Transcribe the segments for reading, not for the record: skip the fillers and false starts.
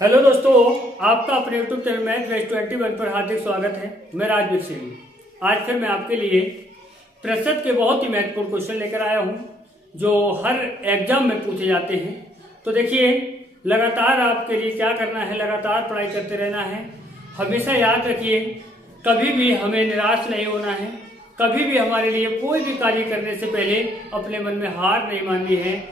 Hello दोस्तों, आपका अपने यूट्यूब चैनल मैथ बेस 21 पर हार्दिक स्वागत है। मैं राजवीर सिंह। आज फिर मैं आपके लिए प्रतिशत के बहुत ही महत्वपूर्ण क्वेश्चन लेकर आया हूं जो हर एग्जाम में पूछे जाते हैं। तो देखिए, लगातार आपके लिए क्या करना है, लगातार पढ़ाई करते रहना है। हमेशा याद रखिए, कभी भी हमें निराश नहीं होना है। कभी भी हमारे लिए कोई भी कार्य करने से पहले अपने मन में हार नहीं माननी है।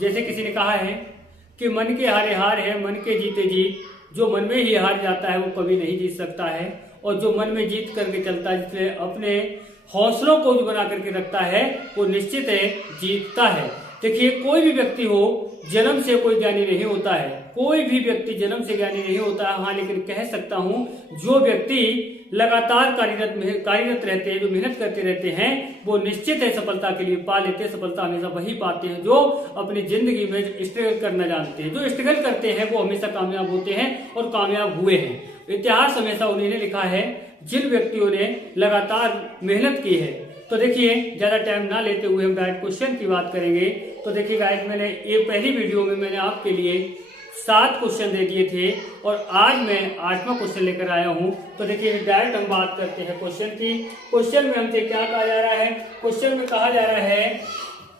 जैसे किसी ने कहा है कि मन के हारे हार है, मन के जीते जीत। जो मन में ही हार जाता है वो कभी नहीं जीत सकता है, और जो मन में जीत करके चलता है, जिसने अपने हौसलों को जो बना करके रखता है, वो निश्चित है जीतता है। देखिए, कोई भी व्यक्ति हो, जन्म से कोई ज्ञानी नहीं होता है। कोई भी व्यक्ति जन्म से ज्ञानी नहीं होता है। हाँ, लेकिन कह सकता हूं, जो व्यक्ति लगातार कार्यरत रहते हैं, जो मेहनत करते रहते हैं, वो निश्चित है सफलता के लिए पा लेते हैं। सफलता हमेशा वही पाते हैं जो अपनी जिंदगी में स्ट्रगल करना जानते हैं। जो स्ट्रगल करते हैं वो हमेशा कामयाब होते हैं और कामयाब हुए हैं। इतिहास हमेशा उन्हीं ने लिखा है जिन व्यक्तियों ने लगातार मेहनत की है। तो देखिए, ज्यादा टाइम ना लेते हुए हम डायरेक्ट क्वेश्चन की बात करेंगे। तो देखिए गाइस, मैंने ये पहली वीडियो में मैंने आपके लिए 7 क्वेश्चन दे दिए थे और आज मैं 8वां क्वेश्चन लेकर आया हूं। तो देखिए, डायरेक्ट हम बात करते हैं क्वेश्चन की। क्वेश्चन में हमसे क्या कहा जा रहा है? क्वेश्चन में कहा जा रहा है,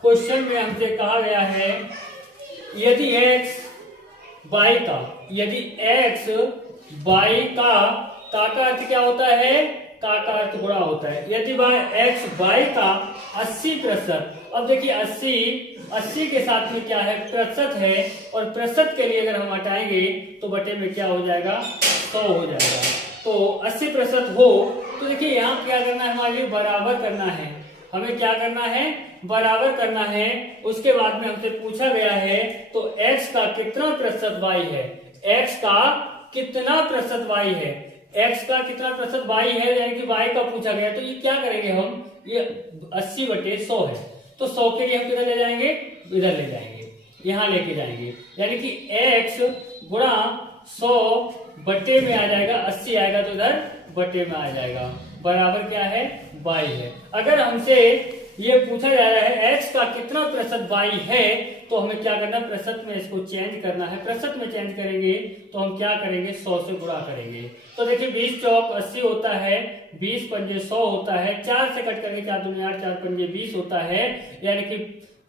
क्वेश्चन में हमसे कहा गया है, यदि x y का, यदि x y का अर्थ क्या होता है? का अर्थ गुणा होता है। यदि x y का 80%, अब देखिए 80 के साथ में क्या है? प्रतिशत है, और प्रतिशत के लिए अगर हम हटाएंगे तो बटे में क्या हो जाएगा? 100 हो जाएगा। तो 80% हो, तो देखिए यहाँ क्या करना है? हमारे लिए बराबर करना है। हमें क्या करना है? बराबर करना है। उसके बाद में हमसे पूछा गया है, तो x का कितना प्रतिशत y है? x का कितना प्रतिशत y है? x का कितना प्रतिशत y है, यानी कि y का पूछा गया। तो ये क्या करेंगे हम? ये 80/100 है, तो 100 के लिए हम किधर ले जाएंगे? इधर ले जाएंगे, यहाँ लेके जाएंगे। यानी कि x गुणा 100 बटे में आ जाएगा, 80 आएगा तो इधर बटे में आ जाएगा। बराबर क्या है? y है। अगर हमसे ये पूछा जा रहा है x का कितना प्रतिशत y है, तो हमें क्या करना है? प्रतिशत में इसको चेंज करना है। प्रतिशत में चेंज करेंगे तो हम क्या करेंगे? 100 से गुणा करेंगे। तो देखिए, 20 चौक 80 होता है, 20 पंजे 100 होता है, 4 से कट करके 4 दूनी 8, 4 पंजे 20 होता है, यानी कि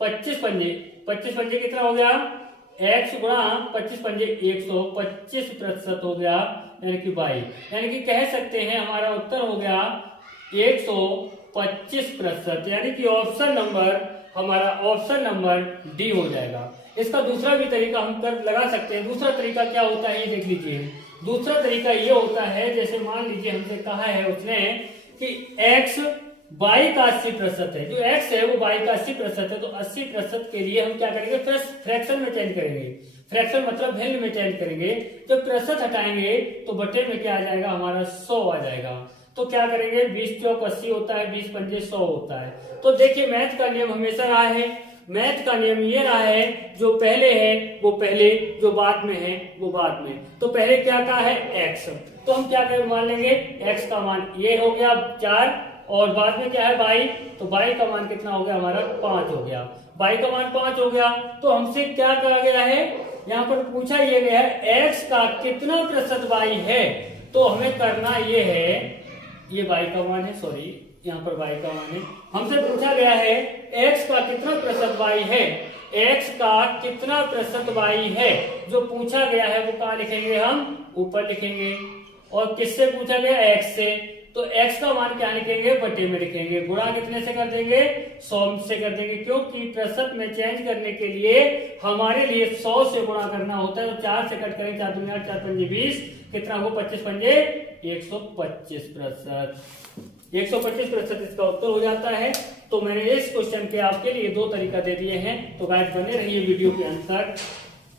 25 पंजे कितना हो गया? x गुणा 25 पंजे 125% हो गया, यानी कि y। यानी कि कह सकते हैं हमारा उत्तर हो गया 125%, यानी कि हमारा ऑप्शन नंबर डी हो जाएगा। इसका दूसरा भी तरीका हम लगा सकते हैं। दूसरा तरीका क्या होता है, ये देख लीजिए। दूसरा तरीका ये होता है, जैसे मान लीजिए हमसे कहा है उसने कि x y का 80% है, जो x है वो y का 80% है, तो 80% के लिए हम क्या करेंगे? फ्रैक्शन में चेंज करेंगे। फ्रैक्शन मतलब भिन्न में चेंज करेंगे। जब प्रतिशत हटाएंगे तो बटे में क्या आ जाएगा? हमारा 100 आ जाएगा। तो क्या करेंगे? 20 चौक 80 होता है, 20 पंजे 100 होता है। तो देखिए, मैथ का नियम हमेशा रहा है, मैथ का नियम ये रहा है, जो पहले है वो पहले, जो बाद में है वो बाद में। तो पहले क्या का है? x, तो हम क्या करें? मान लेंगे x का मान ये हो गया 4, और बाद में क्या है? y, तो y का मान कितना हो गया? हमारा 5 हो गया। y का मान 5 हो गया। तो हमसे क्या कहा गया है? यहाँ पर पूछा ये गया है x का कितना प्रतिशत y है। तो हमें करना ये है, ये y का मान है, सॉरी यहाँ पर y का मान है। हमसे पूछा गया है x का कितना प्रतिशत y है। x का कितना प्रतिशत y है जो पूछा गया है, वो कहाँ लिखेंगे? हम ऊपर लिखेंगे। और किससे पूछा गया? x से, तो x का मान क्या लिखेंगे? बटे में लिखेंगे। गुणा कितने से कर देंगे? 100 से कर देंगे, क्योंकि प्रतिशत में चेंज करने के लिए हमारे लिए 100 से गुणा करना होता है। तो 4 से कट करेंगे, 4 दूनी 8, 4 पंजे 20, कितना हो? 25 पंजे 125%। 125% इसका उत्तर हो जाता है। तो मैंने इस क्वेश्चन के आपके लिए 2 तरीका दे दिए हैं। तो गाइस, बने रहिए वीडियो के अंत तक,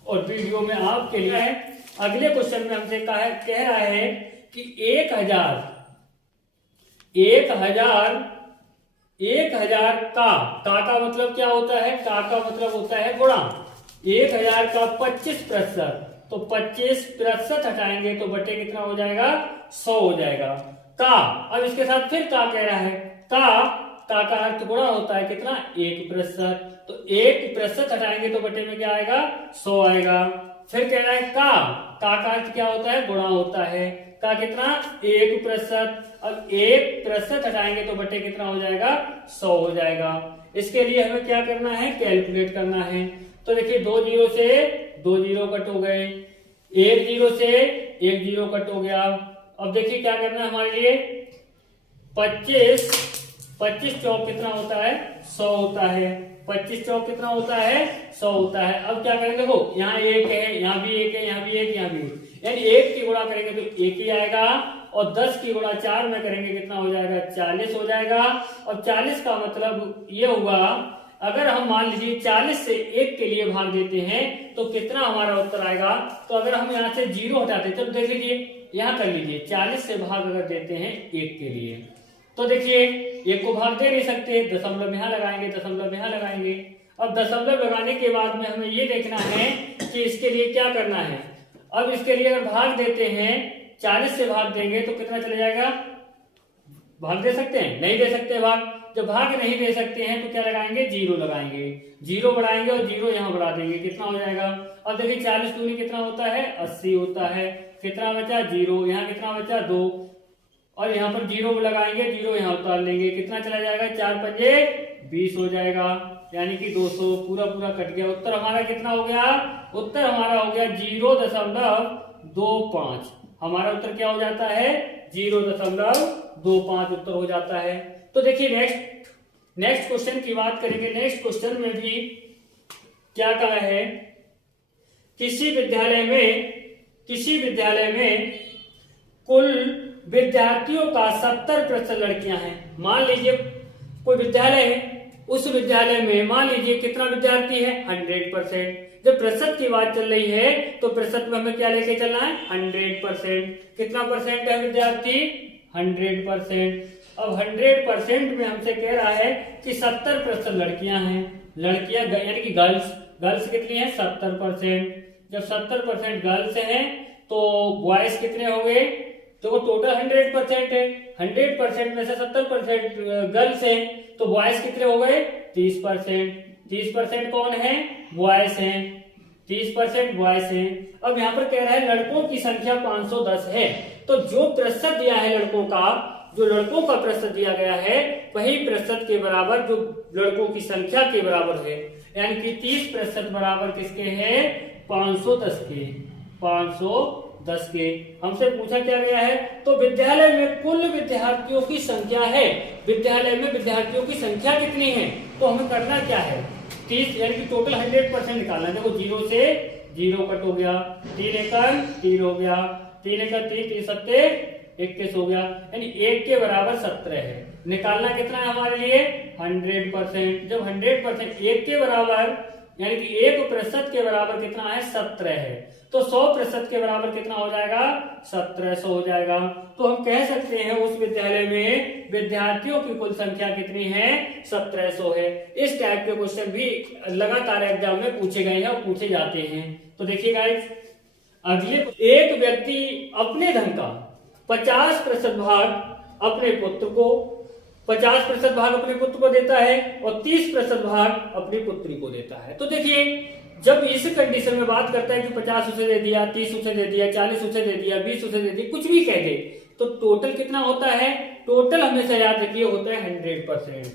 और वीडियो में आपके लिए है अगले क्वेश्चन में हमसे कह रहा है कि 1000 का मतलब क्या होता है? का मतलब होता है गुणा। 1000 का 25%, तो 25% हटाएंगे तो बटे कितना हो जाएगा? 100 हो जाएगा। का, अब इसके साथ फिर का कह रहा है। का अर्थ गुणा होता है कितना? 1%, तो 1% हटाएंगे तो बटे में क्या आएगा? 100 आएगा। फिर कह रहा है का अर्थ क्या होता है, गुणा होता है। का कितना, 1%। अब 1% हटाएंगे तो बटे कितना हो जाएगा, 100 हो जाएगा। इसके लिए हमें क्या करना है, कैलकुलेट करना है। तो देखिए 2 जीरो से 2 जीरो कट हो गए, 1 जीरो से 1 जीरो कट हो गया। अब देखिए क्या करना है हमारे लिए, 25 चौक कितना होता है, 100 होता है। 25 चौक कितना होता है, 100 होता है। अब क्या करेंगे, देखो यहाँ 1 है, यहाँ भी 1 है, यहाँ भी 1, यहाँ भी 1, यानी 1 की गुणा करेंगे तो 1 ही आएगा, और 10 की गुणा 4 में करेंगे कितना हो जाएगा, 40 हो जाएगा। और 40 का मतलब ये हुआ, अगर हम मान लीजिए 40 से 1 के लिए भाग देते हैं तो कितना हमारा उत्तर आएगा। तो अगर हम यहाँ से 0 हटाते, चलो देख लीजिए, यहाँ कर लीजिए, 40 से भाग अगर देते हैं 1 के लिए, तो देखिए 1 को भाग दे नहीं सकते, दशमलव यहाँ लगाएंगे, दशमलव यहाँ लगाएंगे। अब दशमलव लगाने के बाद में हमें ये देखना है कि इसके लिए क्या करना है। अब इसके लिए अगर भाग देते हैं, 40 से भाग देंगे तो कितना चले जाएगा, भाग दे सकते हैं, नहीं दे सकते भाग। जब भाग नहीं दे सकते हैं तो क्या लगाएंगे, 0 लगाएंगे, 0 बढ़ाएंगे और 0 यहाँ बढ़ा देंगे, कितना हो जाएगा। अब देखिए 40 दूनी कितना होता है, 80 होता है। कितना बचा, 0, यहाँ कितना बचा, 2, और यहाँ पर 0 लगाएंगे, 0 यहाँ उतार लेंगे, कितना चला जाएगा, 4 पंजे 20 हो जाएगा, यानी कि 200 पूरा कट गया। उत्तर हमारा कितना हो गया, उत्तर हमारा हो गया 0.25। हमारा उत्तर क्या हो जाता है, 0.25 उत्तर हो जाता है। तो देखिए नेक्स्ट क्वेश्चन की बात करेंगे। नेक्स्ट क्वेश्चन में भी क्या कहा है, किसी विद्यालय में कुल विद्यार्थियों का 70% लड़कियां हैं। मान लीजिए कोई विद्यालय है, उस विद्यालय में मान लीजिए कितना विद्यार्थी है, 100%। जब प्रतिशत की बात चल रही है तो प्रतिशत में हमें क्या लेके चलना है, 100%। कितना परसेंट है विद्यार्थी, 100%। अब 100% में हमसे कह रहा है कि 70% लड़कियां हैं, लड़कियां यानी कि गर्ल्स कितनी है, 70%। जब 70% गर्ल्स हैं तो बॉयज कितने हो गए, तो वो टोटल 100% है, 100% में से 70% गर्ल्स हैं तो बॉयज कितने हो गए, 30%। 30% कौन है, बॉयज हैं, 30% बॉयज हैं। अब यहाँ पर कह रहा है लड़कों की संख्या 510 है, तो जो प्रतिशत दिया है लड़कों का प्रतिशत दिया गया है वही प्रतिशत के बराबर जो लड़कों की संख्या के बराबर है, यानी कि 30% बराबर किसके हैं, 510 के। 510 के हमसे पूछा क्या गया है, तो विद्यालय में कुल विद्यार्थियों की संख्या है, विद्यालय में विद्यार्थियों की संख्या कितनी है, तो हमें करना क्या है, 30 यानी कि टोटल 100% निकालना। देखो 0 से 0 कट हो गया, 3 एकड़ 3 हो गया, 3 एकड़ 3 सत्ते 21 हो गया, यानी 1 के बराबर 17 है। निकालना कितना है हमारे लिए, 100%। जब 100% 1 के बराबर यानी कि 1% के बराबर कितना है, 17 है, तो 100% के बराबर कितना हो जाएगा, 1700 हो जाएगा। तो हम कह सकते हैं उस विद्यालय में विद्यार्थियों की कुल संख्या कितनी है, 1700 है। इस टाइप के क्वेश्चन भी लगातार एग्जाम में पूछे गए हैं और पूछे जाते हैं। तो देखिए गाइस, अगले, एक व्यक्ति अपने धन का 50% भाग अपने पुत्र को 50% भाग अपने पुत्र को देता है और 30% भाग अपनी पुत्री को देता है। तो देखिए जब इस कंडीशन में बात करता है कि 50 उसे दे दिया, 30 उसे दे दिया, 40 उसे दे दिया, 20 उसे दे दिया, कुछ भी कह दे, तो टोटल कितना होता है, टोटल हमेशा याद रखिए होता है 100%।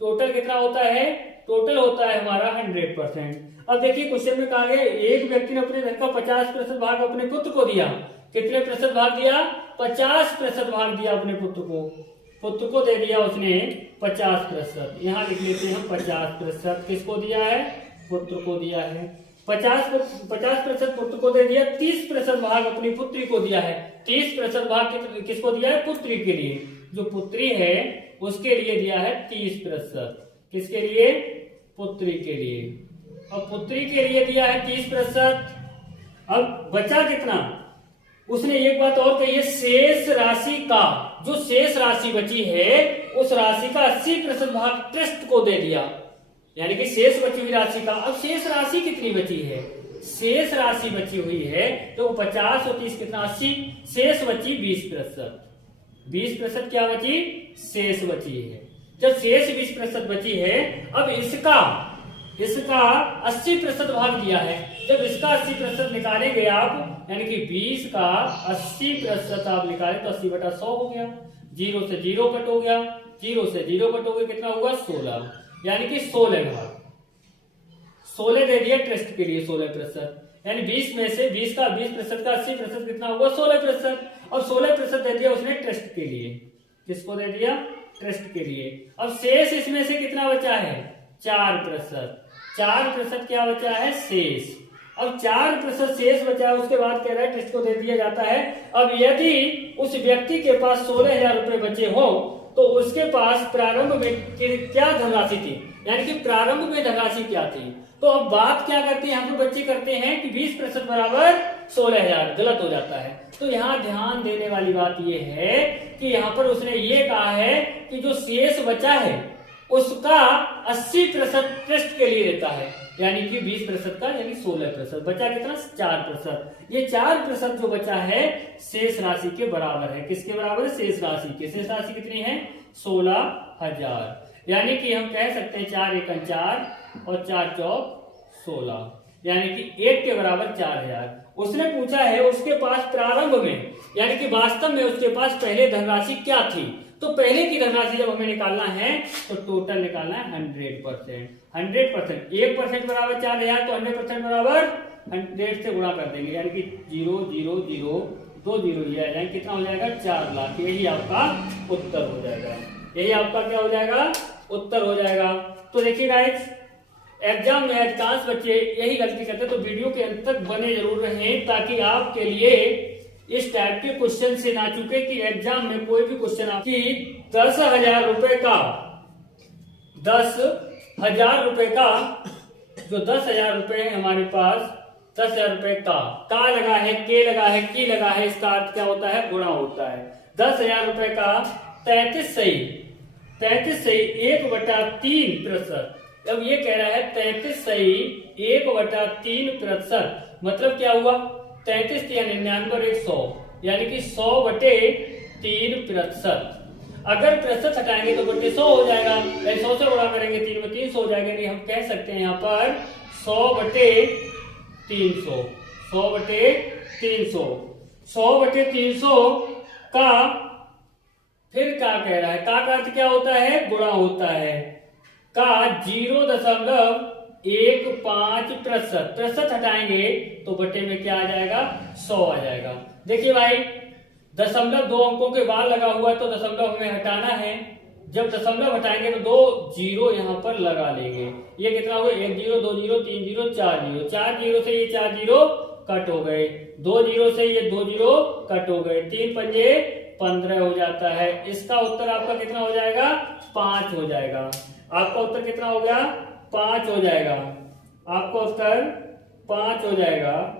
टोटल कितना होता है, टोटल होता है हमारा 100%। अब देखिए क्वेश्चन में कहा गया एक व्यक्ति ने अपने धन का 50% भाग अपने पुत्र को दिया। कितने प्रतिशत भाग दिया, 50% भाग दिया अपने पुत्र को दे दिया उसने 50%। यहाँ लिख लेते हैं 50%। किसको दिया है, पुत्र को दिया है। 50% पुत्र को दे दिया, 30% भाग अपनी पुत्री को दिया है। 30% भाग किसको दिया है, पुत्री के लिए। जो पुत्री है उसके लिए दिया है 30%। किसके लिए, पुत्री के लिए। अब पुत्री के लिए दिया है 30%। अब बचा कितना, उसने एक बात और कही है, शेष राशि का, जो शेष राशि बची है उस राशि का 80% भाग ट्रस्ट को दे दिया, यानी कि शेष बची हुई राशि का। अब शेष राशि कितनी बची है, शेष राशि बची हुई है तो 50 और 30 कितना, 80, शेष बची 20%। 20% क्या बची, शेष बची है। जब शेष 20% बची है, अब इसका 80% भाग दिया है। जब जब इसका 80% निकालेंगे आप, यानी कि 20 का 80% आप निकालें तो 80/100 हो गया। 0 से 0 कट हो गया, 0 से 0 कट हो गया, कितना होगा 16, यानी कि 16 भाग 16 दे दिया ट्रस्ट के लिए 16%, यानी 20 में से 20 का 20% का 80% कितना होगा 16%, और 16% दे दिया उसने ट्रस्ट के लिए। किसको दे दिया? ट्रस्ट के लिए। अब शेष इसमें से कितना बचा है? 4%। 4% क्या बचा है? शेष। अब 4% शेष बचा है, उसके बाद कह रहा है ट्रस्ट को दे दिया जाता है। अब यदि उस व्यक्ति के पास 16,000 रुपए बचे हो तो उसके पास प्रारंभ में क्या धनराशि थी, यानी कि प्रारंभ में धनराशि क्या थी। तो अब बात क्या करते हैं, यहाँ पर बच्चे करते हैं कि 20% बराबर 16,000, गलत हो जाता है। तो यहाँ ध्यान देने वाली बात यह है कि यहाँ पर उसने ये कहा है कि जो शेष बचा है उसका 80% ट्रस्ट के लिए देता है, यानी कि 20% का, यानी 16%। बचा कितना? 4%। ये 4% जो बचा है शेष राशि के बराबर है। किसके बराबर है? शेष राशि के। शेष राशि कितनी है? 16,000। यानी कि हम कह सकते हैं 4 एकम 4 और 4 चौक 16, यानी कि 1 के बराबर 4,000। उसने पूछा है उसके पास प्रारंभ में, यानी कि वास्तव में उसके पास पहले धनराशि क्या थी। तो पहले की धनराशि जब हमें निकालना है तो टोटल निकालना है 100%। 100%, 1% बराबर 4,000, तो 100% बराबर 100 से गुणा कर देंगे, यानी कि 0 0 0 2 0 ये आ जाएंगे, कितना हो जाएगा? 4 लाख। यही आपका उत्तर हो जाएगा। यही आपका क्या हो जाएगा? उत्तर हो जाएगा। तो देखिए गाइस, एग्जाम में अधिकांश बच्चे यही गलती करते हैं, तो वीडियो के अंत तक बने जरूर रहें ताकि आपके लिए इस टाइप के क्वेश्चन से ना चुके कि एग्जाम में कोई भी क्वेश्चन आपकी 10,000 रुपए का 10,000 रुपए का जो 10,000 रुपए है हमारे पास, 10,000 रुपए का लगा है, के लगा है, की लगा है, इसका अर्थ क्या होता है? गुणा होता है। 10,000 रुपए का 33 सही 1/3%। अब ये कह रहा है 33 सही 1/3%, मतलब क्या हुआ? 33 या 99 और 100, यानी कि 100/3%। अगर प्रतिशत हटाएंगे तो बटे 100 हो जाएगा, 100 से गुणा करेंगे 3 में 300 हो जाएगा। नहीं, हम कह सकते हैं यहाँ पर 100/300, 100/300, 100/300 का फिर क्या कह रहा है? का अर्थ क्या होता है? गुणा होता है। का 0.15%, प्रतिशत हटाएंगे तो बटे में क्या आ जाएगा? 100 आ जाएगा। देखिए भाई, 0.2 अंकों के बाद लगा हुआ है तो दशमलव हमें हटाना है। जब दशमलव हटाएंगे तो 2 0 यहाँ पर लगा लेंगे। ये कितना हो गया? 1 0 2 0 3 0 4 0, 4 0 से ये 4 0 कट हो गए, 2 0 से ये 2 0 कट हो गए, 3 पंजे 15 हो जाता है। इसका उत्तर आपका कितना हो जाएगा? 5 हो जाएगा। आपका उत्तर कितना हो गया? 5 हो जाएगा। आपका उत्तर 5 हो जाएगा।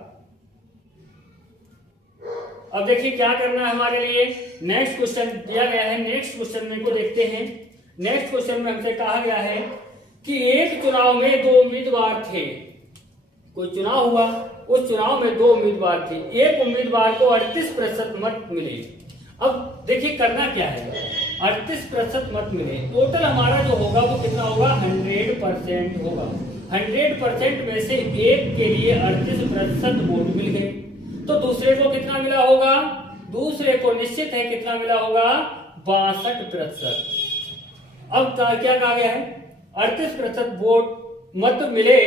अब देखिए क्या करना है हमारे लिए। नेक्स्ट क्वेश्चन दिया गया है, नेक्स्ट क्वेश्चन में को देखते हैं। नेक्स्ट क्वेश्चन में हमसे कहा गया है कि एक चुनाव में 2 उम्मीदवार थे। कोई चुनाव हुआ, उस चुनाव में 2 उम्मीदवार थे। एक उम्मीदवार को 38% मत मिले। अब देखिए करना क्या है, 38% मत मिले, टोटल हमारा जो होगा वो कितना होगा? 100% होगा। 100% में से एक के लिए 38% वोट मिल गए, तो दूसरे को कितना मिला होगा? दूसरे को निश्चित है कितना मिला होगा? 62%। अब क्या कहा गया है? 38% वोट मत मिले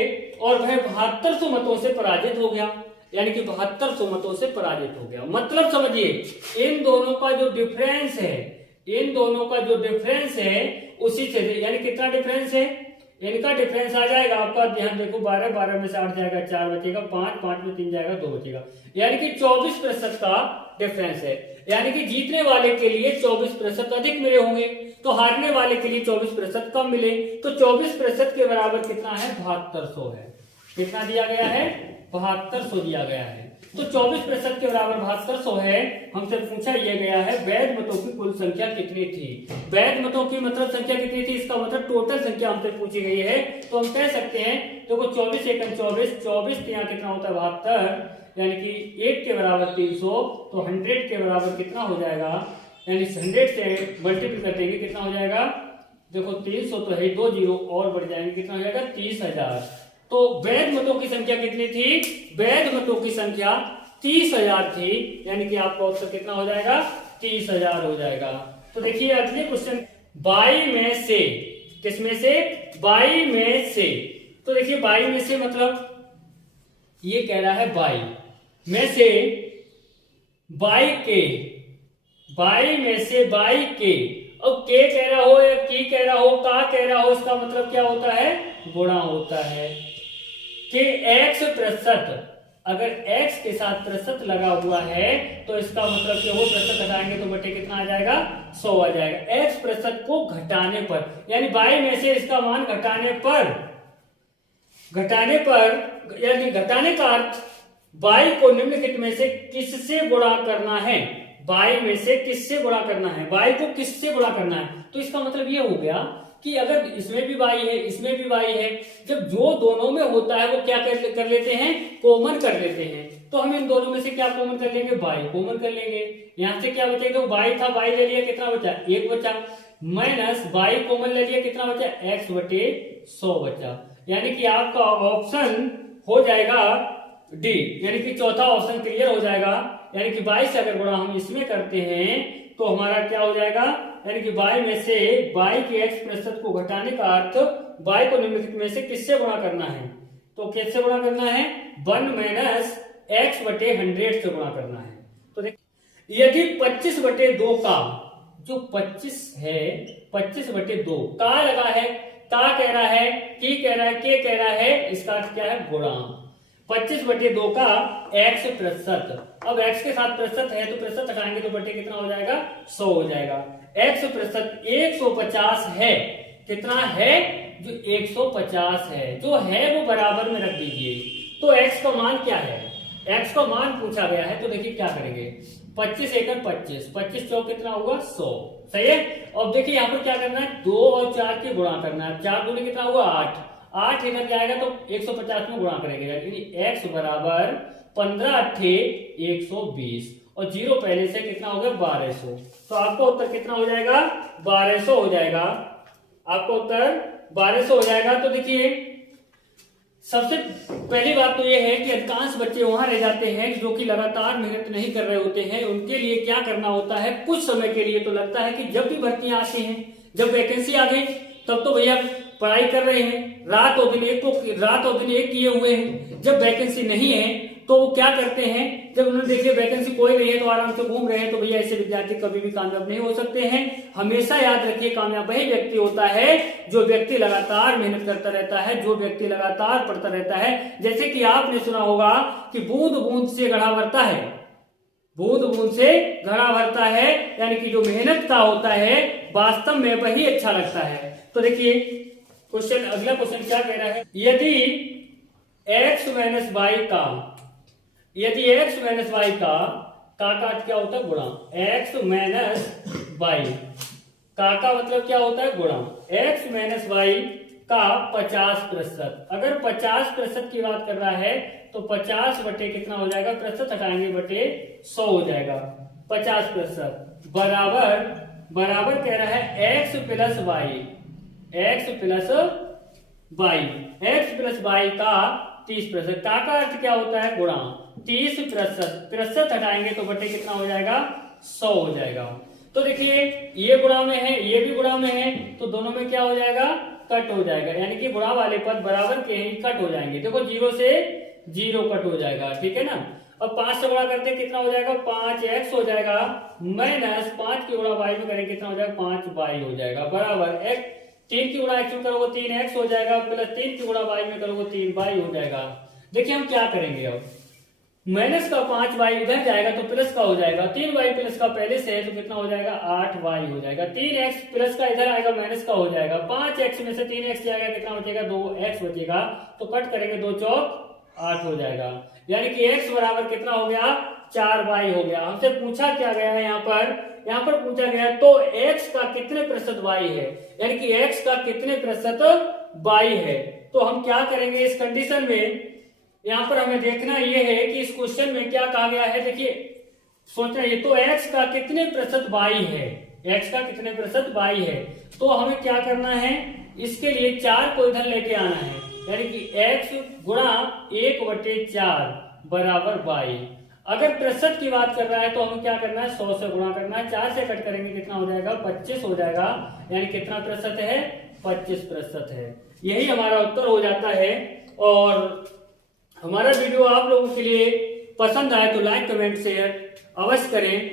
और वह 7200 मतों से पराजित हो गया, यानी कि 7200 मतों से पराजित हो गया। मतलब समझिए, इन दोनों का जो डिफरेंस है, इन दोनों का जो डिफरेंस है उसी से, यानी कितना डिफरेंस है? इनका डिफरेंस आ जाएगा आपका, ध्यान देखो, 12 12 में से 8 जाएगा, 4 बचेगा, 5 5 में 3 जाएगा, 2 बचेगा, यानी कि 24% का डिफरेंस है। यानी कि जीतने वाले के लिए 24% अधिक मिले होंगे, तो हारने वाले के लिए 24% कम मिले। तो 24% के बराबर कितना है? 7200 है। कितना दिया गया है? 7200 दिया गया है। तो 24% के बराबर 7200 है। हमसे पूछा यह गया है वैध मतों की कुल संख्या कितनी थी। वैध मतों की मतलब संख्या कितनी थी, इसका मतलब टोटल संख्या हमसे पूछी गई है। तो हम कह सकते हैं देखो 24 एकम 24, 24 यहाँ कितना होता है? 72, यानी कि 1 के बराबर 300, तो 100 के बराबर कितना हो जाएगा? यानी 100 से मल्टीप्लाई कर देंगे, कितना हो जाएगा? देखो 300 तो है, 2 0 और बढ़ जाएंगे, कितना हो जाएगा? 30,000। तो वैध मतों की संख्या कितनी थी? वैध मतों की संख्या 30,000 थी, यानी कि आपका उत्तर कितना हो जाएगा? 30,000 हो जाएगा। तो देखिए अगले क्वेश्चन, 22 में से, किसमें से? 22 में से। तो देखिए 22 में से मतलब ये कह रहा है 22 में से 22 के, 22 में से 22 के, अब के कह रहा हो या की कह रहा हो, का कह रहा हो, इसका मतलब क्या होता है? गुणा होता है कि x प्रतिशत, अगर x के साथ प्रतिशत लगा हुआ है तो इसका मतलब कि वो प्रतिशत घटाएंगे तो बटे कितना आ जाएगा? 100 आ जाएगा। x प्रतिशत को घटाने पर, यानी 22 में से इसका मान घटाने पर, यानी घटाने का अर्थ 22 को निम्नलिखित में से किससे गुणा करना है? 22 में से किससे गुणा करना है? 22 को किससे गुणा करना है? तो इसका मतलब ये हो गया कि अगर इसमें भी 22 है, इसमें भी 22 है, जब जो दोनों में होता है वो क्या कर लेते हैं? कॉमन कर लेते हैं। तो हम इन दोनों में से क्या कॉमन कर लेंगे? 22 कॉमन कर लेंगे। यहां से क्या बचेगा? 22 था, 22 ले लिया, कितना बचा? 1 बचा, माइनस 22 कॉमन ले लिया, कितना बचा? x बटे 100 बचा। यानी कि आपका ऑप्शन हो जाएगा डी, यानी कि चौथा ऑप्शन क्लियर हो जाएगा। यानी कि 22 से अगर गुणा हम इसमें करते हैं तो हमारा क्या हो जाएगा? यानी कि 22 में से 22 के x प्रतिशत को घटाने का अर्थ 22 को निम्नलिखित में से किससे गुणा करना है? तो किससे गुणा करना है? 1 माइनस x बटे 100 से गुणा करना है। तो देखिए यदि 25 बटे 2 का, जो 25 है, 25 बटे 2 का लगा है, का कह रहा है, की कह रहा है, के कह रहा है, इसका अर्थ क्या है? गुणा 25 बटे 2 का x प्रतिशत। अब x के साथ प्रतिशत है तो प्रतिशत हटाएंगे तो बटे कितना हो जाएगा? 100 हो जाएगा। x प्रतिशत 150 है, कितना है? जो 150 है, जो है वो बराबर में रख दीजिए। तो x का मान क्या है? x का मान पूछा गया है, तो देखिए क्या करेंगे? 25 एकड़ 25, 25 चौक कितना होगा? 100, सही है। अब देखिए यहाँ पर क्या करना है? 2 और 4 की गुणा करना है। 4 दूनी कितना हुआ? 8, 8 इधर जाएगा तो 150 में गुणा करेंगे, यानी x बराबर 15 अट्ठे 120 और 0 पहले से कितना हो गया? 1200। तो आपका उत्तर कितना हो जाएगा? 1200 हो जाएगा। आपका उत्तर 1200 हो जाएगा। तो देखिए सबसे पहली बात तो यह है कि अधिकांश बच्चे वहां रह जाते हैं जो कि लगातार मेहनत नहीं कर रहे होते हैं। उनके लिए क्या करना होता है? कुछ समय के लिए तो लगता है कि जब भी भर्तियां आती हैं, जब वैकेंसी आ गई तब तो भैया पढ़ाई कर रहे हैं, रात और दिन एक किए हुए हैं। जब वैकेंसी नहीं है तो वो क्या करते हैं? जब उन्होंने देखिए वैकेंसी कोई नहीं है तो आराम से घूम रहे हैं, तो भैया ऐसे विद्यार्थी कभी भी कामयाब नहीं हो सकते हैं। हमेशा याद रखिए, कामयाब वही व्यक्ति होता है जो व्यक्ति लगातार मेहनत करता रहता है, जो व्यक्ति लगातार पढ़ता रहता है। जैसे कि आपने सुना होगा कि बूंद बूंद से घड़ा भरता है, बूंद बूंद से घड़ा भरता है, यानी कि जो मेहनत का होता है वास्तव में वही अच्छा लगता है। तो देखिए क्वेश्चन, अगला क्वेश्चन क्या कह रहा है? यदि x माइनस वाई का, यदि x माइनस वाई का क्या होता है? गुणा। x माइनस वाई का मतलब क्या होता है? गुणा। x माइनस वाई का 50%, अगर 50% की बात कर रहा है तो 50 बटे कितना हो जाएगा? प्रतिशत हटाएंगे बटे 100 हो जाएगा। 50% बराबर कह रहा है x plus y, x plus y, x plus y का 30%। का अर्थ क्या होता है? गुणा। 30% हटाएंगे तो बटे कितना हो जाएगा? 100 हो जाएगा। तो देखिए ये गुणा में है, ये भी गुणा में है, तो दोनों में क्या हो जाएगा? कट हो जाएगा, यानी कि गुणा वाले पद बराबर के ही कट हो जाएंगे। देखो 0 से 0 कट हो जाएगा, ठीक है ना। अब 5 से गुणा करते कितना हो जाएगा? 5x हो जाएगा, माइनस 5 की गुणा y में करेंगे कितना हो जाएगा? 5y हो जाएगा, बराबर 3 की गुणा x में करोगे 3x हो जाएगा, प्लस 3 की गुणा y में करोगे 3y हो जाएगा। देखिए हम क्या करेंगे, अब माइनस का 5y इधर जाएगा तो प्लस का हो जाएगा, 3y प्लस का पहले से है तो कितना हो जाएगा? 8y हो जाएगा। 3x प्लस का इधर आएगा, माइनस का हो जाएगा। 5x में से 3x जाएगा, कितना बचेगा? 2x बचेगा। तो कट करेंगे, 2 चौक 8 हो जाएगा, यानी कि x बराबर कितना हो गया? 4y हो गया। हमसे पूछा क्या गया है यहाँ पर पूछा गया तो x का कितने प्रतिशत y है, यानी कि x का कितने प्रतिशत y है। तो हम क्या करेंगे इस कंडीशन में? यहाँ पर हमें देखना यह है कि इस क्वेश्चन में क्या कहा गया है। देखिए सोचना, ये तो x का कितने प्रतिशत y है, x का कितने प्रतिशत y है। तो हमें क्या करना है? इसके लिए 4 को इधर लेके आना है, यानी कि x गुणा 1/4 बराबर y। अगर प्रतिशत की बात कर रहा है तो हमें क्या करना है, 100 से गुणा करना है, 4 से कट करेंगे कितना हो जाएगा, 25 हो जाएगा। यानी कितना प्रतिशत है, 25% है। यही हमारा उत्तर हो जाता है। और हमारा वीडियो आप लोगों के लिए पसंद आए तो लाइक कमेंट शेयर अवश्य करें।